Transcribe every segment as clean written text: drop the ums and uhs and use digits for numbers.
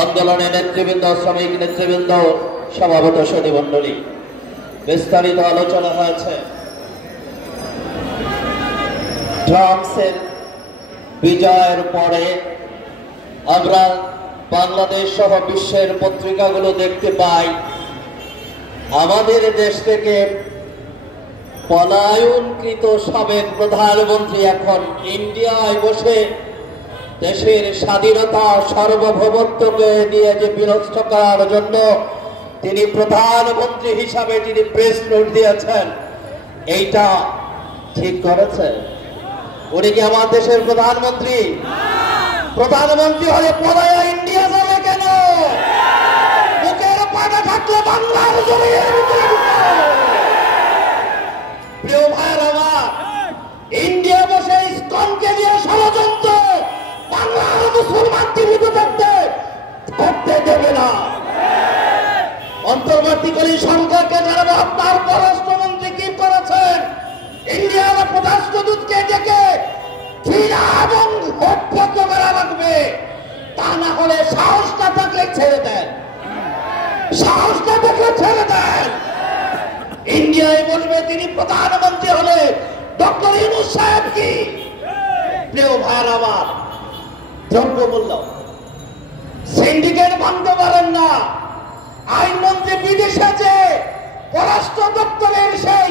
আন্দোলনের নেতৃবৃন্দ, শ্রমিক নেতৃবৃন্দ, সভাপতি সদস্যমণ্ডলী, বিস্তারিত আলোচনা হয়েছে। ট্রাম্পের বিজয়ের পরে আমরা বাংলাদেশ সহ বিশ্বের পত্রিকাগুলো দেখতে পাই আমাদের দেশ থেকে পলায়নকৃত সাবেক প্রধানমন্ত্রী এখন ইন্ডিয়ায় বসে দেশের স্বাধীনতা সার্বভৌমত্বকে নিয়ে যে বিনষ্ট করার জন্য তিনি প্রধানমন্ত্রী হিসাবে তিনি প্রেস নোট দিয়েছেন, এইটা ঠিক করেছে? উনি কি আমার দেশের প্রধানমন্ত্রী? প্রধানমন্ত্রী হলে পলায়া ইন্ডিয়া যাবে কেন? বুকের পাটা থাকলে বাংলার জমির ভিতরে প্রিয় ভাইয়ের আমার, ইন্ডিয়া বসে ইসকনকে নিয়ে ষড়যন্ত্র বাংলার মুসলমান জীবিত করতে দেবে না। অন্তর্বর্তীকালীন সরকারকে জানাবো, আপনার পররাষ্ট্রমন্ত্রী কি করেছেন? ইন্ডিয়ার প্রধানদূতকে ডেকে ঘৃণা এবং অভ্যর্থ করা লাগবে, তা না হলে সাহস না থাকলে ছেড়ে দেন, সাহস না থাকলে ছেড়ে দেন। ইন্ডিয়ায় বলবে তিনি প্রধানমন্ত্রী হলে ডক্টর ইউনূস সাহেব কি? প্রিয় ভাইয়ের আমার, দ্রব্যমূল্য সিন্ডিকেট ভাঙতে পারেন না। আইনমন্ত্রী বিদেশে যে পররাষ্ট্র দপ্তরের সেই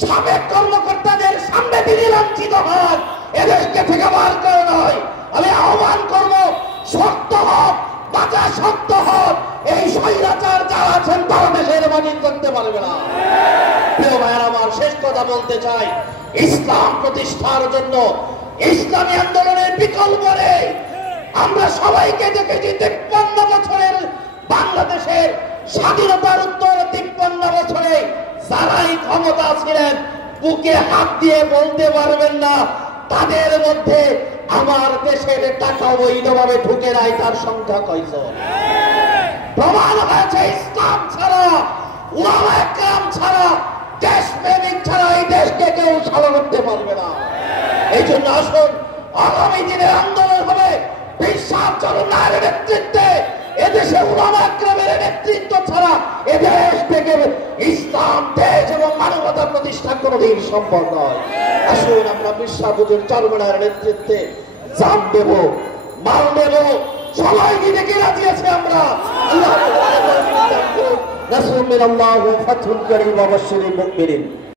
সাবেক কর্মকর্তাদের সামনে তিনি লাঞ্ছিত হন, এদেশকে থেকে বার করে নয়। আমি আহ্বান করব, শক্ত হোক, বাঁচা শক্ত হোক। এই স্বৈরাচার যারা আছেন তারা দেশের মাটিন করতে পারবে না। প্রিয় ভাইয়ের আমার, শেষ কথা বলতে চাই, ইসলাম প্রতিষ্ঠার জন্য ইসলামী আন্দোলনের বিকল্প নেই। আমরা সবাইকে দেখেছি 53 বছরের বাংলাদেশের স্বাধীনতার উত্তর 53 বছরে যারাই ক্ষমতা ছিলেন বুকে হাত দিয়ে বলতে পারবেন না তাদের মধ্যে আমার দেশের টাকা অবৈধভাবে ঢুকে নাই তার সংখ্যা কয়জন। প্রমাণ হয়েছে ইসলাম ছাড়া, উলামায়ে কেরাম ছাড়া, দেশপ্রেমিক ছাড়া এই দেশকে কেউ চালনা করতে পারবে না। এই জন্য আসুন, আগামী দিনের আন্দোলন হবে বিশ্বাস চরণের নেতৃত্বে। এদেশে উলামায়ে কেরামের নেতৃত্ব ছাড়া এদেশ থেকে ইসলাম, দেশ এবং মানবতা প্রতিষ্ঠা কোনোদিন সম্ভব নয়। আসুন আমরা বিশ্বাস চরণের নেতৃত্বে জান দেব, মাল দেব, সবাই দিকে রাজি আছে আমরা। আল্লাহ রাসূল মিনাল্লাহি ওয়া ফাতহুল কারীম ওয়া বাশশিরিল মুমিনিন।